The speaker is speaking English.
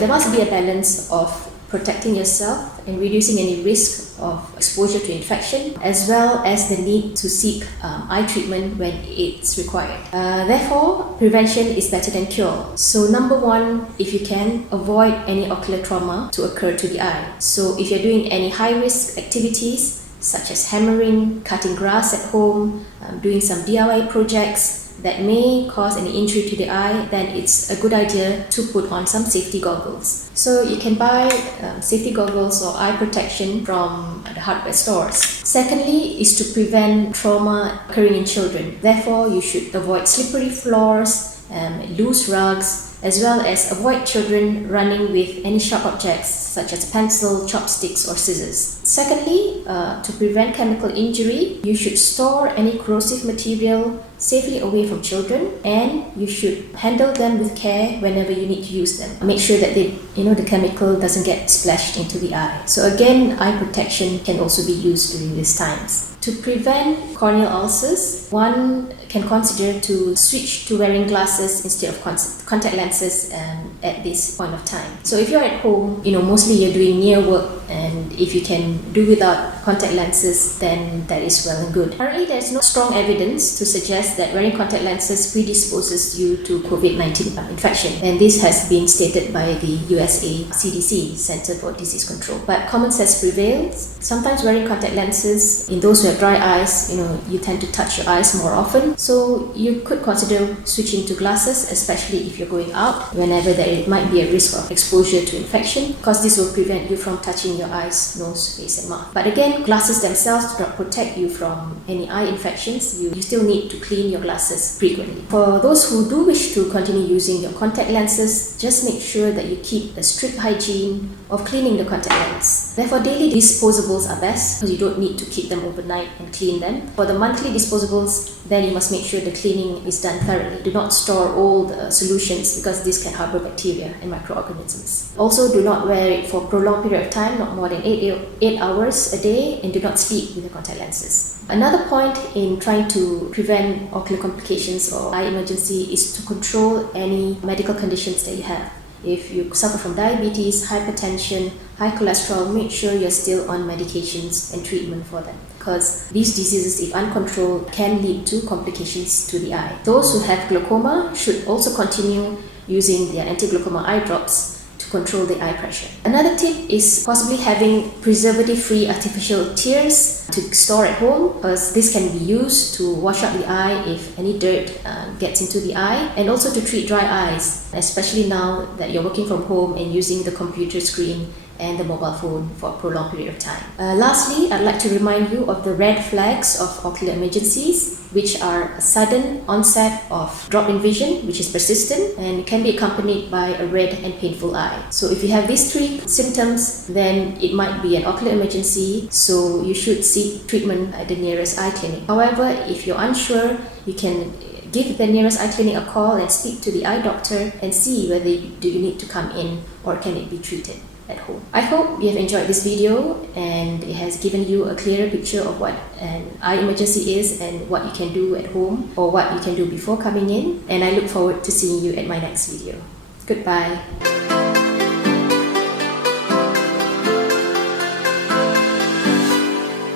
there must be a balance of protecting yourself and reducing any risk of exposure to infection, as well as the need to seek eye treatment when it's required. Therefore, prevention is better than cure. So number one, if you can, avoid any ocular trauma to occur to the eye. So if you're doing any high-risk activities, such as hammering, cutting grass at home, doing some DIY projects that may cause any injury to the eye, then it's a good idea to put on some safety goggles. So you can buy safety goggles or eye protection from the hardware stores. Secondly is to prevent trauma occurring in children. Therefore, you should avoid slippery floors, loose rugs, as well as avoid children running with any sharp objects such as pencil, chopsticks or scissors. Secondly, to prevent chemical injury, you should store any corrosive material safely away from children, and you should handle them with care whenever you need to use them. Make sure that the chemical doesn't get splashed into the eye. So again, eye protection can also be used during these times. To prevent corneal ulcers, one can consider to switch to wearing glasses instead of contact lenses at this point of time. So if you're at home, mostly you're doing near work, and if you can do without contact lenses, then that is well and good. Currently, there's no strong evidence to suggest that wearing contact lenses predisposes you to COVID-19 infection, and this has been stated by the USA CDC, Center for Disease Control. But common sense prevails. Sometimes wearing contact lenses, in those who have dry eyes, you tend to touch your eyes more often, so you could consider switching to glasses, especially if you're going out, whenever there might be a risk of exposure to infection, because this will prevent you from touching your eyes, nose, face and mouth. But again, glasses themselves do not protect you from any eye infections. You still need to clean your glasses frequently. For those who do wish to continue using your contact lenses, just make sure that you keep a strict hygiene of cleaning the contact lens. Therefore, daily disposables are best, because you don't need to keep them overnight and clean them. For the monthly disposables, then you must make sure the cleaning is done thoroughly. Do not store old solutions, because this can harbor bacteria and microorganisms. Also, do not wear it for a prolonged period of time, not more than 8 hours a day, and do not sleep with the contact lenses. Another point in trying to prevent ocular complications or eye emergency is to control any medical conditions that you have. If you suffer from diabetes, hypertension, high cholesterol, make sure you're still on medications and treatment for them, because these diseases, if uncontrolled, can lead to complications to the eye. Those who have glaucoma should also continue using their anti-glaucoma eye drops to control the eye pressure. Another tip is possibly having preservative-free artificial tears to store at home, because this can be used to wash out the eye if any dirt gets into the eye, and also to treat dry eyes, especially now that you're working from home and using the computer screen and the mobile phone for a prolonged period of time. Lastly, I'd like to remind you of the red flags of ocular emergencies, which are a sudden onset of drop in vision, which is persistent and can be accompanied by a red and painful eye. So if you have these three symptoms, then it might be an ocular emergency, so you should seek treatment at the nearest eye clinic. However, if you're unsure, you can give the nearest eye clinic a call and speak to the eye doctor and see whether you need to come in or can it be treated at home. I hope you have enjoyed this video and it has given you a clearer picture of what an eye emergency is and what you can do at home or what you can do before coming in, and I look forward to seeing you at my next video. Goodbye.